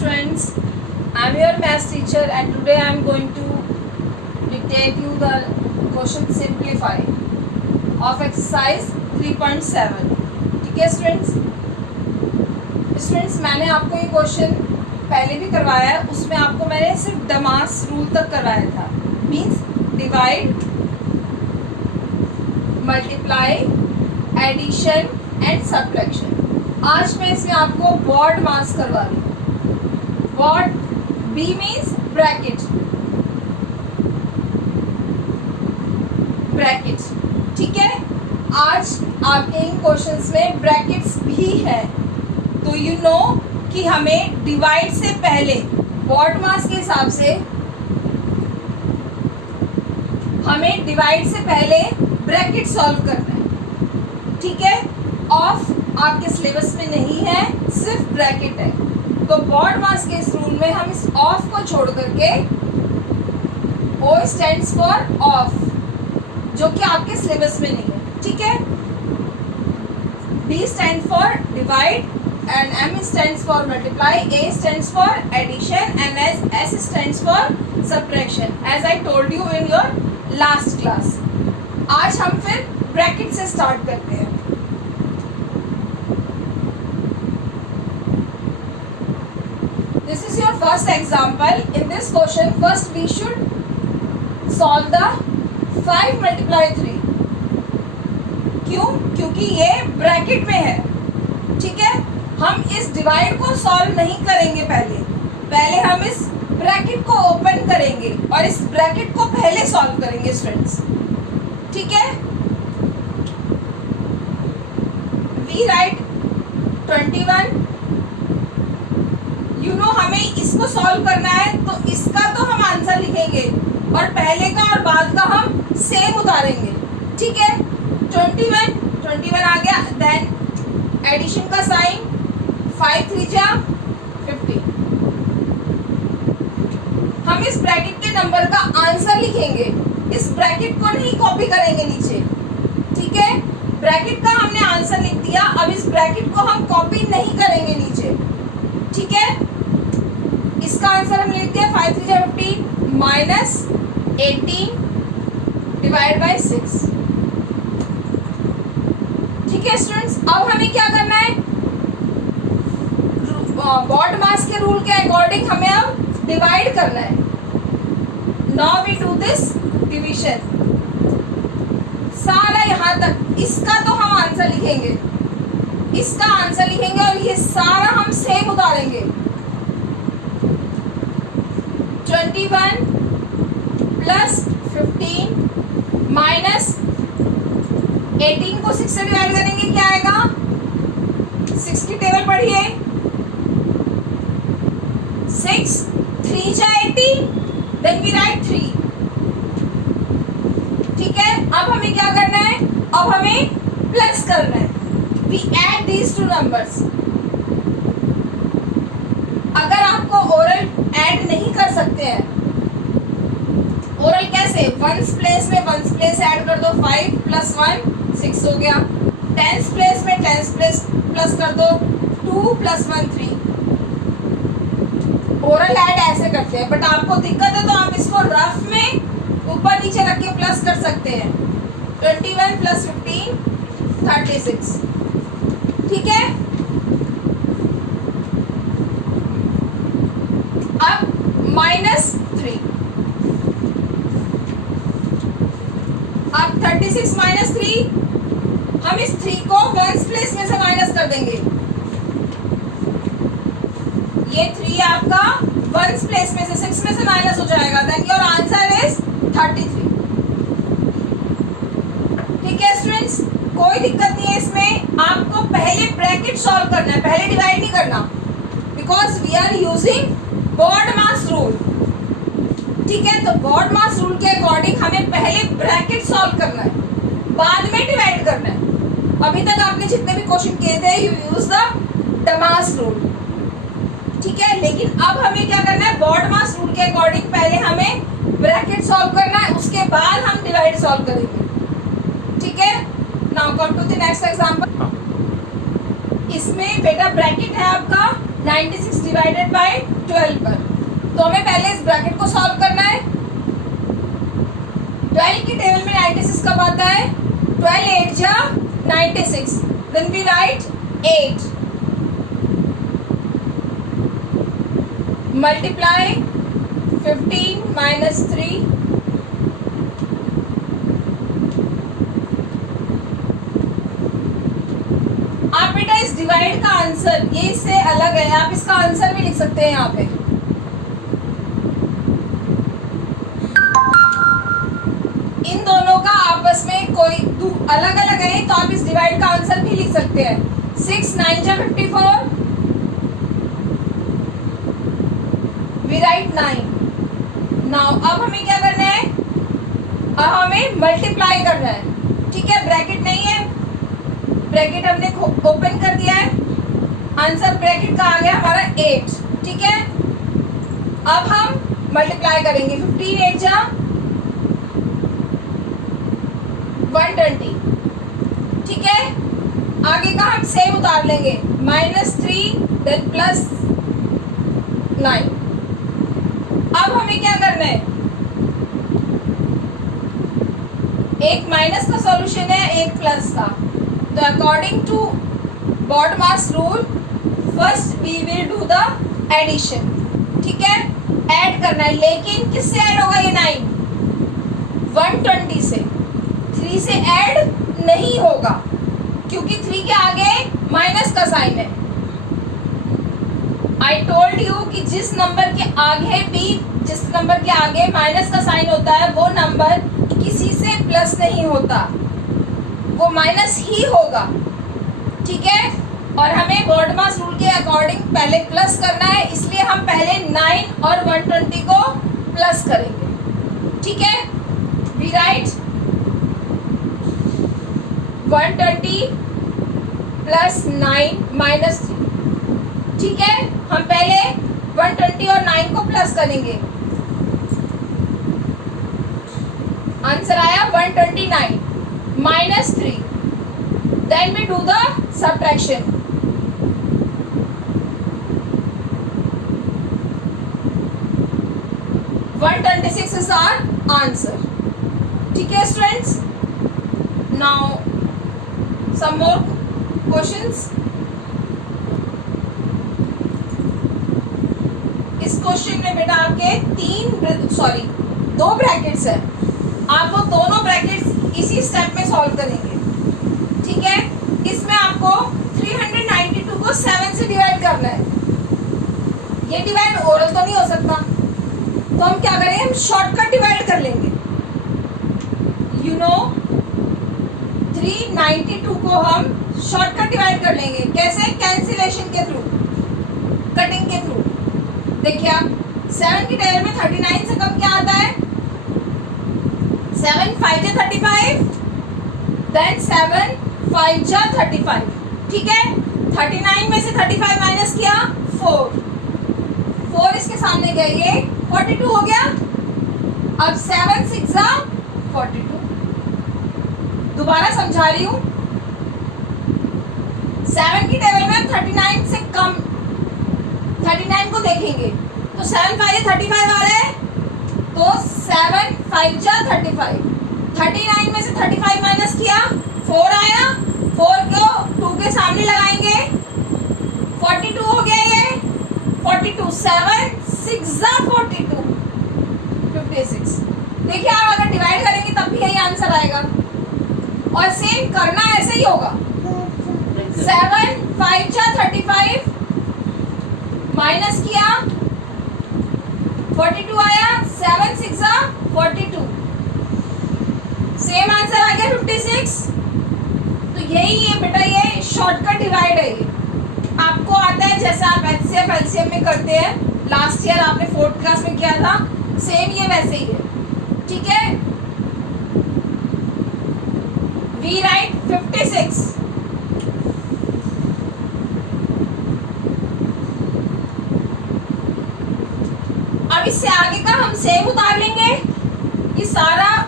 students, I am your maths teacher and today I am going to dictate you the question simplify of exercise 3.7. ठीक है students मैंने आपको ये question पहले भी करवाया है, उसमें आपको मैंने सिर्फ डमास रूल तक करवाया था, means divide, multiply, addition and subtraction. आज मैं इसमें आपको बॉड मास करवा रही हूँ. बॉड बी मीन्स ब्रैकेट, ठीक है. आज आपके इन क्वेश्चंस में ब्रैकेट्स भी है, तो यू नो कि हमें डिवाइड से पहले बॉड मास के हिसाब से हमें डिवाइड से पहले ब्रैकेट सॉल्व करना है. ठीक है. ऑफ आपके सिलेबस में नहीं है, सिर्फ ब्रैकेट है. तो बॉड मास के इस रूल में हम इस ऑफ को छोड़ करके O स्टैंड्स फॉर ऑफ, जो कि आपके सिलेबस में नहीं है. ठीक है. D stand for divide and M stands for multiply, A stands for addition and S stands for subtraction, as I told you in your last class. आज हम फिर ब्रैकेट से स्टार्ट करते हैं. This is your first example. In this question, first we should solve the 5 multiply 3. क्यों? क्योंकि ये bracket में है. ठीक है. हम इस डिवाइड को सॉल्व नहीं करेंगे, पहले हम इस ब्रैकेट को ओपन करेंगे और इस ब्रैकेट को पहले सॉल्व करेंगे स्टूडेंट्स. ठीक है. We write 21. यू नो हमें इसको सॉल्व करना है, तो इसका तो हम आंसर लिखेंगे और पहले का और बाद का हम सेम उतारेंगे. ठीक है. 21 आ गया. देन एडिशन का साइन, 5 3 जा 50. हम इस ब्रैकेट के नंबर का आंसर लिखेंगे, इस ब्रैकेट को नहीं कॉपी करेंगे नीचे. ठीक है. ब्रैकेट का हमने आंसर लिख दिया, अब इस ब्रैकेट को हम कॉपी नहीं करेंगे नीचे. ठीक है. इसका आंसर हमने लिख दिया 5 3 जा 50 माइनस 18 डिवाइड बाय 6. ठीक है स्टूडेंट्स. अब हमें क्या करना है, बॉड मास के रूल के अकॉर्डिंग हमें अब डिवाइड करना है. Now we do this division. सारा यहाँ तक इसका तो हम आंसर लिखेंगे, इसका आंसर लिखेंगे और ये सारा हम सेम उतारेंगे. 21 प्लस 15 माइनस 18 को 6 से डिवाइड करेंगे, क्या आएगा? 6 की टेबल पढ़िए. 6 3 जा 18, देन वी राइट 3. ठीक है. अब हमें क्या करना है, अब हमें प्लस करना है. We add these two numbers. अगर आपको ओरल ऐड नहीं कर सकते हैं, ओरल कैसे, वंस प्लेस में वंस प्लेस ऐड कर दो, 5 प्लस 1 6 हो गया. टेंस प्लेस में टेंस प्लेस प्लस कर दो, 2 प्लस 1 3. ओरल ऐड ऐसे करते हैं, बट आपको दिक्कत है तो आप इसको रफ में ऊपर नीचे रख के प्लस कर सकते हैं. 21 प्लस 15 36. ठीक है. अब माइनस 3. अब 36 माइनस 3, हम इस 3 को वंस प्लेस में से माइनस कर देंगे. ये 3 आपका वंस प्लेस में से 6 में से माइनस हो जाएगा. Then your answer is 33. ठीक है स्टूडेंट्स. कोई दिक्कत नहीं है इसमें. आपको पहले ब्रैकेट सॉल्व करना है, पहले डिवाइड नहीं करना, because we are using BODMAS rule. ठीक है. तो बॉड मास रूल के अकॉर्डिंग हमें पहले ब्रैकेट सॉल्व करना है, बाद में डिवाइड करना है. अभी तक आपने जितने भी क्वेश्चन किए थे, you use the Damas rule. ठीक है. लेकिन अब हमें क्या करना है, बॉड मास रूल के अकॉर्डिंग पहले हमें ब्रैकेट सॉल्व करना है, उसके बाद हम डिवाइड सॉल्व करेंगे. ठीक है. Now come to the next example. इसमें बेटा ब्रैकेट है आपका 96 डिवाइडेड बाय 12 पर। तो हमें पहले इस ब्रैकेट को सॉल्व करना है। 12 की टेबल में 96 कब आता है? 12 8 जा 96, then we write 8 multiply 15 minus 3 आप बेटा इस डिवाइड का आंसर, ये इससे अलग है, आप इसका आंसर भी लिख सकते हैं यहाँ पे। इन दोनों का आपस में कोई अलग अलग है तो आप इस डिवाइड का आंसर भी लिख सकते हैं। 6 9 जा 54, वी राइट 9। नाउ अब हमें क्या करना है? अब हमें मल्टीप्लाई करना है। ठीक है, ब्रैकेट नहीं है, ब्रैकेट हमने ओपन कर दिया है, आंसर ब्रैकेट का आ गया हमारा 8। ठीक है, अब हम मल्टीप्लाई करेंगे। 15 8 जा 120। ठीक है, आगे का हम सेम उतार लेंगे, -3 देन +9। अब हमें क्या करना है? एक माइनस का सॉल्यूशन है, एक प्लस का। तो according to BODMAS rule first we will do the addition. ठीक है, ऐड करना है, लेकिन किससे ऐड होगा ये 9? 120 से। 3 से ऐड नहीं होगा क्योंकि 3 के आगे माइनस का साइन है। आई टोल्ड यू कि जिस नंबर के आगे माइनस का साइन होता है वो नंबर किसी से प्लस नहीं होता, वो माइनस ही होगा। ठीक है, और हमें बॉडमास रूल के अकॉर्डिंग पहले प्लस करना है, इसलिए हम पहले 9 और 120 को प्लस करेंगे। ठीक है, वी राइट 120 प्लस 9 माइनस 3। ठीक है, हम पहले 120 और 9 को प्लस करेंगे, आंसर आया 129 minus 3, then we do the subtraction. $126 is our answer. ठीक है students, now some more questions. इस क्वेश्चन में बेटा आपके 2 ब्रैकेट्स है, आप वो दोनों ब्रैकेट्स इसी स्टेप में सॉल्व करेंगे। ठीक है, इसमें आपको 392 को 7 से डिवाइड करना है। ये डिवाइड ओरल तो नहीं हो सकता, तो हम क्या करेंगे? हम शॉर्टकट डिवाइड कर लेंगे। यू नो 392 को हम शॉर्टकट डिवाइड कर लेंगे। कैसे? कैंसिलेशन के थ्रू, कटिंग के थ्रू। देखिए आप 7 की टेबल में 39 से कम क्या आता है? 7 5 जा 35, देन 7 5 जा 35। ठीक है, 39 में से 35 माइनस किया 4 इसके सामने गए, ये 42 हो गया। अब 7 6 जा 42। दोबारा समझा रही हूँ, 7 की टेबल में 39 से कम 39 को देखेंगे तो 7 5 35 आ रहा है, तो 7 5 जा 35। 39 में से 35 माइनस किया 4 आया, 4 को 2 के सामने लगाएंगे, 42 हो गया ये 42। 7 6 जा 42, 56। देखिए आप अगर डिवाइड करेंगे तब भी यही आंसर आएगा, और सेम करना ऐसे ही होगा। 7 5 जा 35 माइनस किया 42 आया, 7 6 जा 42, सेम आंसर आ गया 56। तो यही है बेटा, ये शॉर्टकट डिवाइड है। ये आपको आता है जैसा आप एचसीएफ एलसीएम में करते हैं, लास्ट ईयर आपने 4th क्लास में किया था, सेम ये वैसे ही है। ठीक है, वी राइट 56। अब इससे आगे का हम सेम उतार लेंगे, ये सारा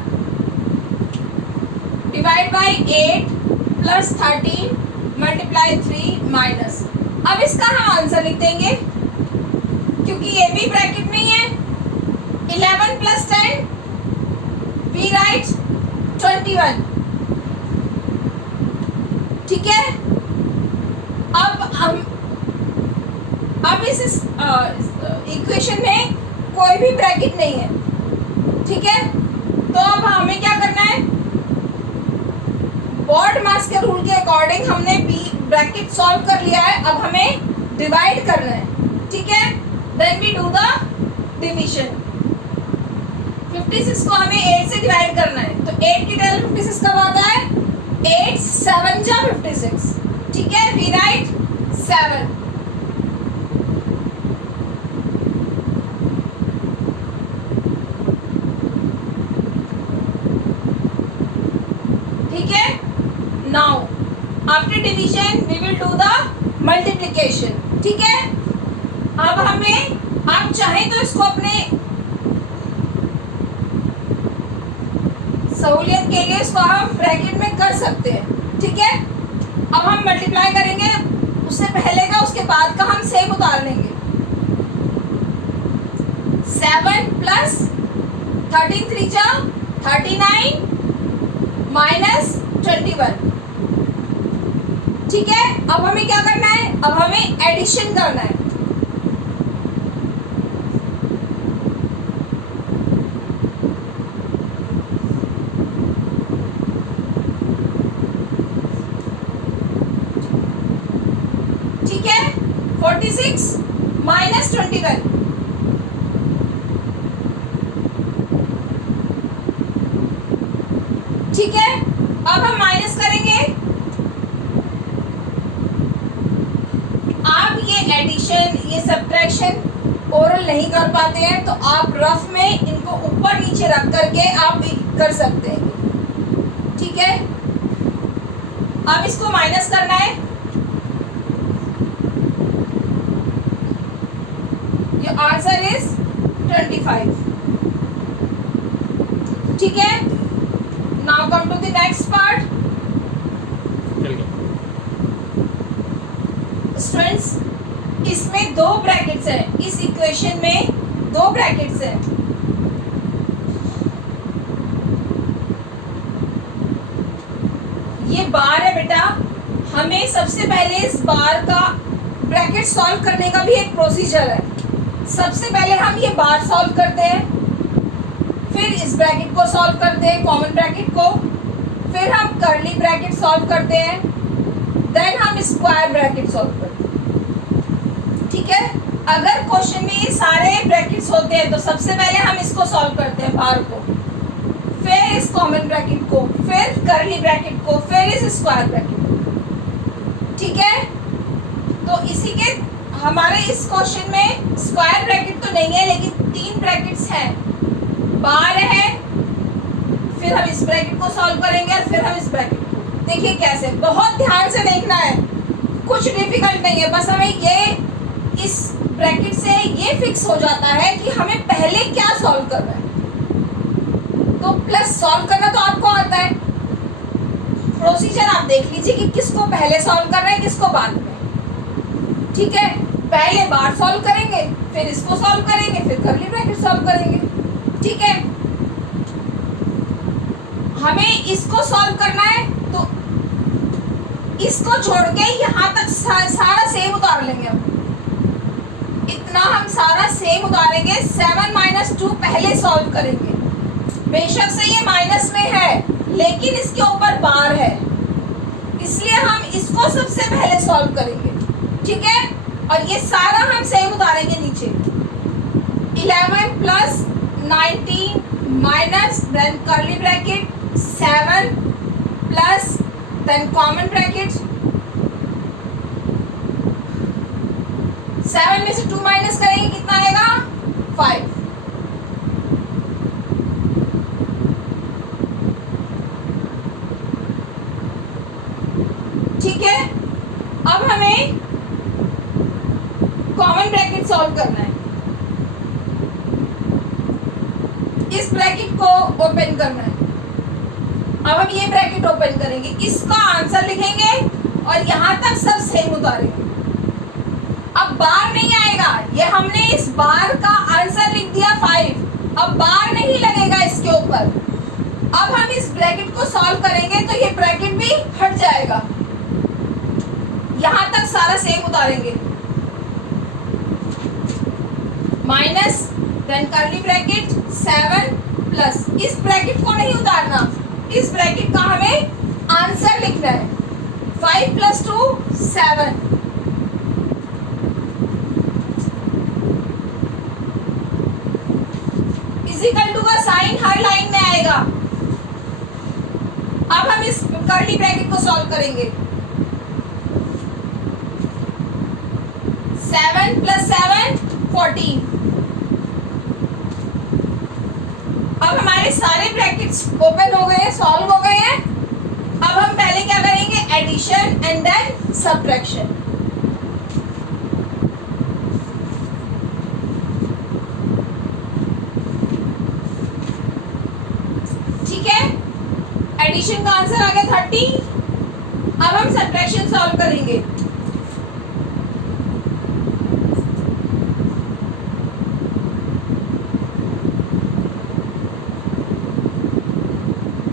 divide by 8 plus 13 multiply 3 minus अब इसका हम आंसर लिख देंगे क्योंकि ये भी ब्रैकेट में ही है। 11 + 10 वी राइट 21। ठीक है, अब इस इक्वेशन में कोई भी ब्रैकेट नहीं है। ठीक है, तो अब हमें क्या करना है, बॉड मास के रूल के अकॉर्डिंग हमने बी ब्रैकेट सॉल्व कर लिया है। अब हमें डिवाइड करना है। ठीक है, then we do the division. 56 को हमें 8 से डिवाइड करना है, तो 8 की जगह 56 कब आता है, 8 7 जा 56। ठीक है, वी राइट 7। ठीक है, now after division we will do the multiplication. ठीक है, अब हमें, आप चाहें तो इसको अपने सहूलियत के लिए इसको हम ब्रैकेट में कर सकते हैं। ठीक है, अब हम मल्टीप्लाई करेंगे, उससे पहले का उसके बाद का हम सेम उतार लेंगे। 7 + 13 3 जा 39 - 21। ठीक है, अब हमें क्या करना है, अब हमें एडिशन करना है। ठीक है, 46 - 21। ठीक है, अब हम माइनस करेंगे। आप ये एडिशन, ये सब्ट्रैक्शन ओरल नहीं कर पाते हैं तो आप रफ में इनको ऊपर नीचे रख करके आप कर सकते हैं। ठीक है, अब इसको माइनस करना है। Your answer is 25. ठीक है, now come to the next part. Students, इसमें 2 ब्रैकेट्स हैं, इस इक्वेशन में 2 ब्रैकेट्स हैं। ये बार है बेटा, हमें सबसे पहले इस बार का ब्रैकेट सॉल्व करने का भी एक प्रोसीजर है। सबसे पहले हम ये बार सॉल्व करते हैं, फिर इस ब्रैकेट को सॉल्व करते हैं, कॉमन ब्रैकेट को, फिर हम कर्ली ब्रैकेट सॉल्व करते हैं, देन हम स्क्वायर ब्रैकेट सॉल्व करते हैं। ठीक है, अगर क्वेश्चन में ये सारे ब्रैकेट्स होते हैं तो सबसे पहले हम इसको सॉल्व करते हैं, बार को, फिर इस कॉमन ब्रैकेट को, फिर कर्ली ब्रैकेट को, फिर इस स्क्वायर ब्रैकेट को। ठीक है, तो इसी के हमारे इस क्वेश्चन में स्क्वायर ब्रैकेट तो नहीं है, लेकिन 3 ब्रैकेट्स हैं, बार है, फिर हम इस ब्रैकेट को सॉल्व करेंगे और फिर हम इस ब्रैकेट को। देखिए कैसे, बहुत ध्यान से देखना है, कुछ डिफिकल्ट नहीं है, बस हमें ये इस ब्रैकेट से ये फिक्स हो जाता है कि हमें पहले क्या सॉल्व करना है। तो प्लस सॉल्व करना तो आपको आता है, प्रोसीजर आप देख लीजिए कि किसको पहले सॉल्व करना है, किसको बाद में। ठीक है, पहले बार सॉल्व करेंगे, फिर इसको सॉल्व करेंगे, फिर कर्ली ब्रैकेट सॉल्व करेंगे। ठीक है, हमें इसको सॉल्व करना है तो इसको छोड़ के यहाँ तक सारा सेम उतार लेंगे। हम इतना हम सारा सेम उतारेंगे। 7 - 2 पहले सॉल्व करेंगे, बेशक से ये माइनस में है लेकिन इसके ऊपर बार है, इसलिए हम इसको सबसे पहले सॉल्व करेंगे। ठीक है, और ये सारा हम सेम उतारेंगे नीचे। 11 + 19 minus then curly bracket 7 plus then common bracket 7 में से 2 माइनस करेंगे कितना आएगा 5। ठीक है, अब हमें कॉमन ब्रैकेट सॉल्व करना है। इस ब्रैकेट को ओपन करना है। अब हम ये ब्रैकेट ओपन करेंगे, इसका आंसर लिखेंगे और यहां तक सब सेम उतारेंगे। अब बार नहीं आएगा, ये हमने इस बार का आंसर लिख दिया 5, अब बार नहीं लगेगा इसके ऊपर। अब हम इस ब्रैकेट को सॉल्व करेंगे तो ये ब्रैकेट भी हट जाएगा, यहां तक सारा सेम उतारेंगे, minus then curly bracket 7 plus, इस ब्रैकेट को नहीं उतारना, इस ब्रैकेट का हमें आंसर लिखना है। 5 + 2 7, इक्वल टू का साइन हर लाइन में आएगा। अब हम इस कर्ली ब्रैकेट को सॉल्व करेंगे। 7 + 7 14। अब हमारे सारे ब्रैकेट्स ओपन हो गए हैं, सॉल्व हो गए हैं। अब हम पहले क्या करेंगे, एडिशन एंड देन सब्ट्रैक्शन। ठीक है, एडिशन का आंसर आ गया 30। अब हम सब्ट्रैक्शन सॉल्व करेंगे।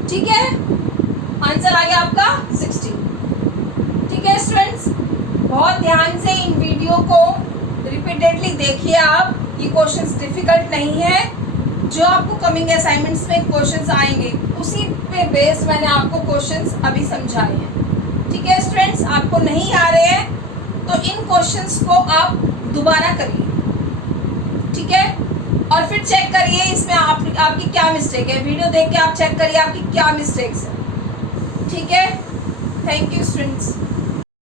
ठीक है, आंसर आ गया आपका 60। ठीक है स्टूडेंट्स, बहुत ध्यान से इन वीडियो को रिपीटेडली देखिए आप, ये क्वेश्चंस डिफिकल्ट नहीं है। जो आपको कमिंग असाइनमेंट्स में क्वेश्चंस आएंगे उसी पे बेस मैंने आपको क्वेश्चंस अभी समझाए हैं। ठीक है स्टूडेंट्स, आपको नहीं आ रहे हैं तो इन क्वेश्चंस को आप दोबारा करिए। ठीक है, और फिर चेक करिए इसमें आपकी क्या मिस्टेक है, वीडियो देख के आप चेक करिए आपकी क्या मिस्टेक्स है। ठीक है, थैंक यू स्टूडेंट्स।